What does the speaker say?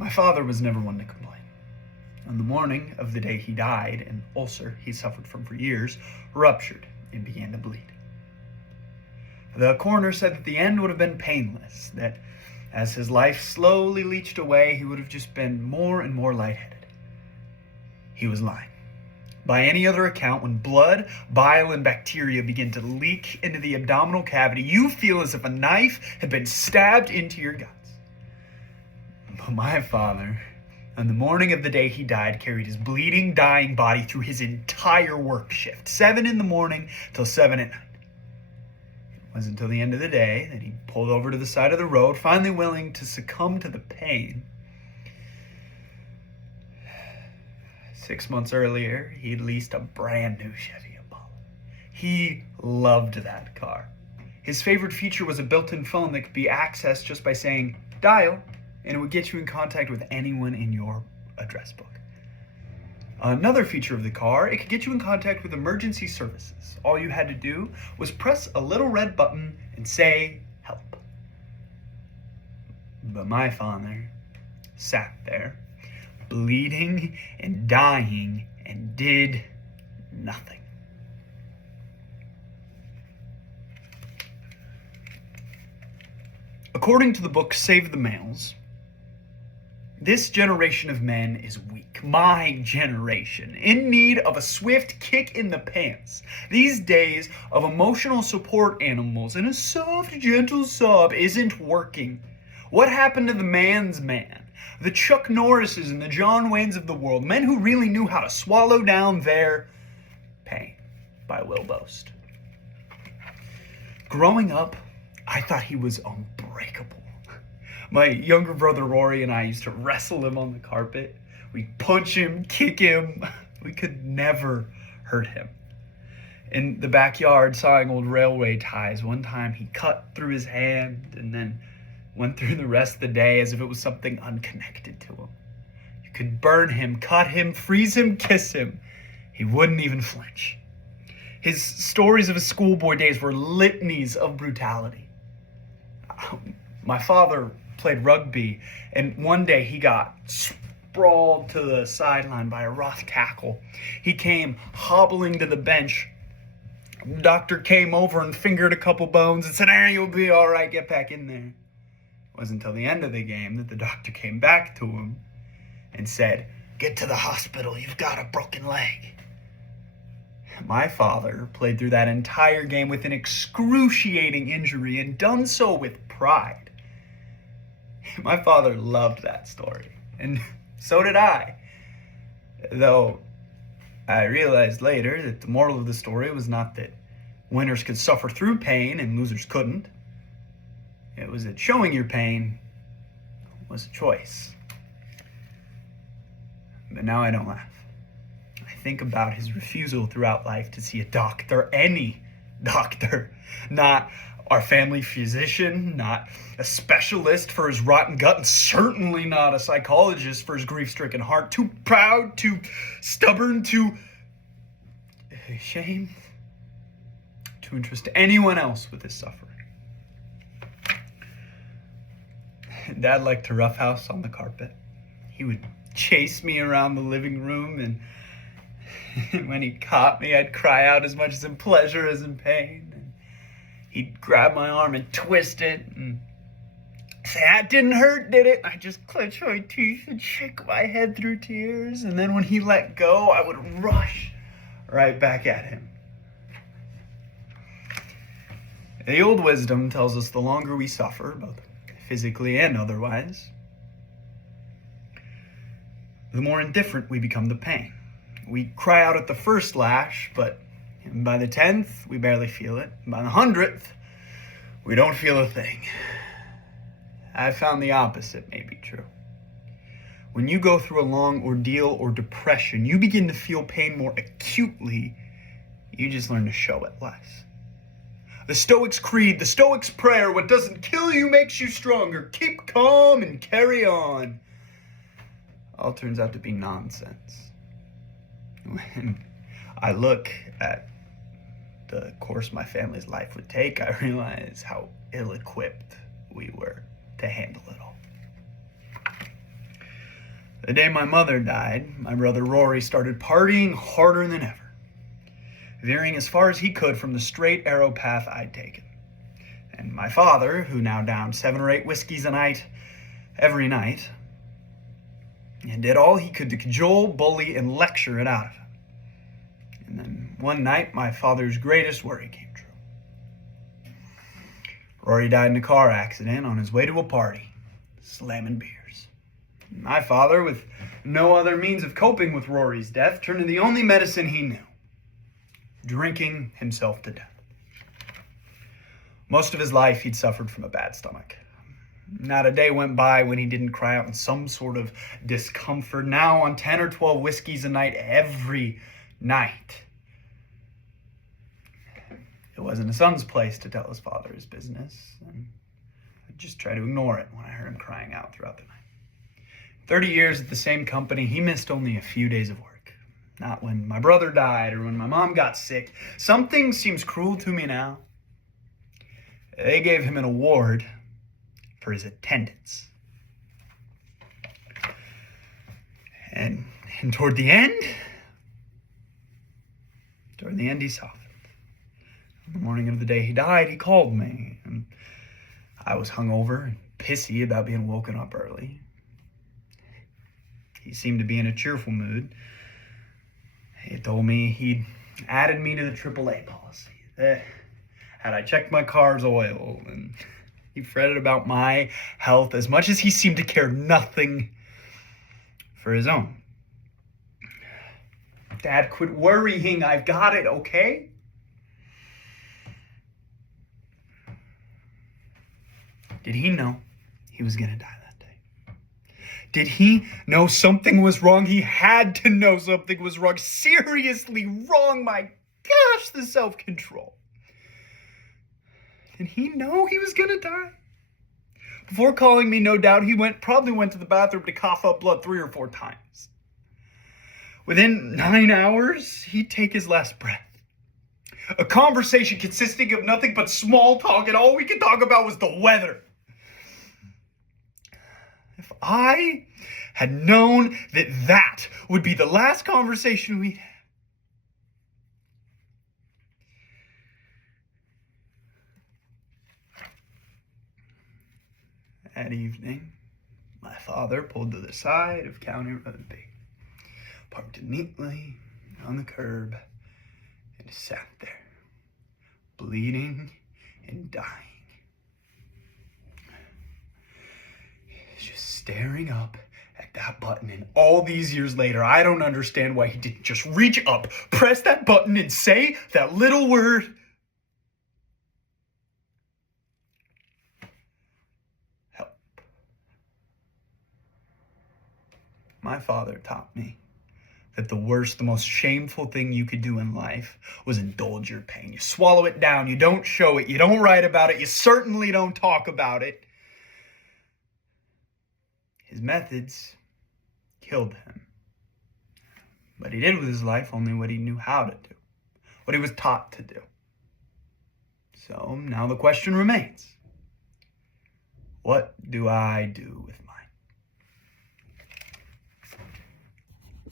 My father was never one to complain. On the morning of the day he died, an ulcer he suffered from for years ruptured and began to bleed. The coroner said that the end would have been painless, that as his life slowly leached away, he would have just been more and more lightheaded. He was lying. By any other account, when blood, bile, and bacteria begin to leak into the abdominal cavity, you feel as if a knife had been stabbed into your guts. But my father, on the morning of the day he died, carried his bleeding, dying body through his entire work shift, 7 in the morning till 7 at night. It wasn't until the end of the day that he pulled over to the side of the road, finally willing to succumb to the pain. 6 months earlier, he'd leased a brand new Chevy Impala. He loved that car. His favorite feature was a built-in phone that could be accessed just by saying, "Dial," and it would get you in contact with anyone in your address book. Another feature of the car, it could get you in contact with emergency services. All you had to do was press a little red button and say, "Help." But my father sat there, bleeding and dying, and did nothing. According to the book Save the Males, this generation of men is weak. My generation, in need of a swift kick in the pants. These days of emotional support animals and a soft, gentle sob isn't working. What happened to the man's man? The Chuck Norrises and the John Waynes of the world, men who really knew how to swallow down their pain, by Will Boast. Growing up, I thought he was unbreakable. My younger brother Rory and I used to wrestle him on the carpet. We'd punch him, kick him. We could never hurt him. In the backyard, sawing old railway ties, one time he cut through his hand and then went through the rest of the day as if it was something unconnected to him. You could burn him, cut him, freeze him, kiss him. He wouldn't even flinch. His stories of his schoolboy days were litanies of brutality. My father played rugby, and one day he got sprawled to the sideline by a rough tackle. He came hobbling to the bench. The doctor came over and fingered a couple bones and said, "You'll be all right, get back in there." It wasn't until the end of the game that the doctor came back to him and said, "Get to the hospital, you've got a broken leg." My father played through that entire game with an excruciating injury and done so with pride. My father loved that story, and so did I. Though I realized later that the moral of the story was not that winners could suffer through pain and losers couldn't. It was that showing your pain was a choice. But now I don't laugh. I think about his refusal throughout life to see a doctor, any doctor, not our family physician, not a specialist for his rotten gut, and certainly not a psychologist for his grief-stricken heart. Too proud, too stubborn, too ashamed to interest anyone else with his suffering. Dad liked to roughhouse on the carpet. He would chase me around the living room, and when he caught me, I'd cry out as much as in pleasure as in pain. And he'd grab my arm and twist it and say, "That didn't hurt, did it?" I just clench my teeth and shake my head through tears. And then when he let go, I would rush right back at him. The old wisdom tells us the longer we suffer, both physically and otherwise, the more indifferent we become to pain. We cry out at the first lash, but by the 10th, we barely feel it. By the 100th, we don't feel a thing. I found the opposite may be true. When you go through a long ordeal or depression, you begin to feel pain more acutely. You just learn to show it less. The Stoics' creed, the Stoics' prayer, what doesn't kill you makes you stronger. Keep calm and carry on. All turns out to be nonsense. When I look at the course my family's life would take, I realize how ill-equipped we were to handle it all. The day my mother died, my brother Rory started partying harder than ever, veering as far as he could from the straight arrow path I'd taken. And my father, who now downed 7 or 8 whiskeys a night, every night, and did all he could to cajole, bully, and lecture it out of him. And then one night, my father's greatest worry came true. Rory died in a car accident on his way to a party, slamming beers. My father, with no other means of coping with Rory's death, turned to the only medicine he knew: drinking himself to death. Most of his life, he'd suffered from a bad stomach. Not a day went by when he didn't cry out in some sort of discomfort. Now on 10 or 12 whiskeys a night, every night. It wasn't his son's place to tell his father his business, and I'd just try to ignore it when I heard him crying out throughout the night. 30 years at the same company, he missed only a few days of work. Not when my brother died or when my mom got sick. Something seems cruel to me now. They gave him an award for his attendance. And toward the end he softened. On the morning of the day he died, he called me, and I was hungover and pissy about being woken up early. He seemed to be in a cheerful mood. He told me he'd added me to the AAA policy, that had I checked my car's oil, and he fretted about my health as much as he seemed to care nothing for his own. Dad, quit worrying. I've got it, okay? Did he know he was going to die that day? Did he know something was wrong? He had to know something was wrong. Seriously wrong. My gosh, the self-control. Did he know he was going to die? Before calling me, no doubt, he probably went to the bathroom to cough up blood 3 or 4 times. Within 9 hours, he'd take his last breath. A conversation consisting of nothing but small talk, and all we could talk about was the weather. If I had known that that would be the last conversation we'd have. That evening, my father pulled to the side of County Road B, parked it neatly on the curb, and sat there, bleeding and dying. Just staring up at that button, and all these years later, I don't understand why he didn't just reach up, press that button, and say that little word. Help. My father taught me that the worst, the most shameful thing you could do in life was indulge your pain. You swallow it down. You don't show it. You don't write about it. You certainly don't talk about it. His methods killed him. But he did with his life only what he knew how to do, what he was taught to do. So now the question remains, what do I do with my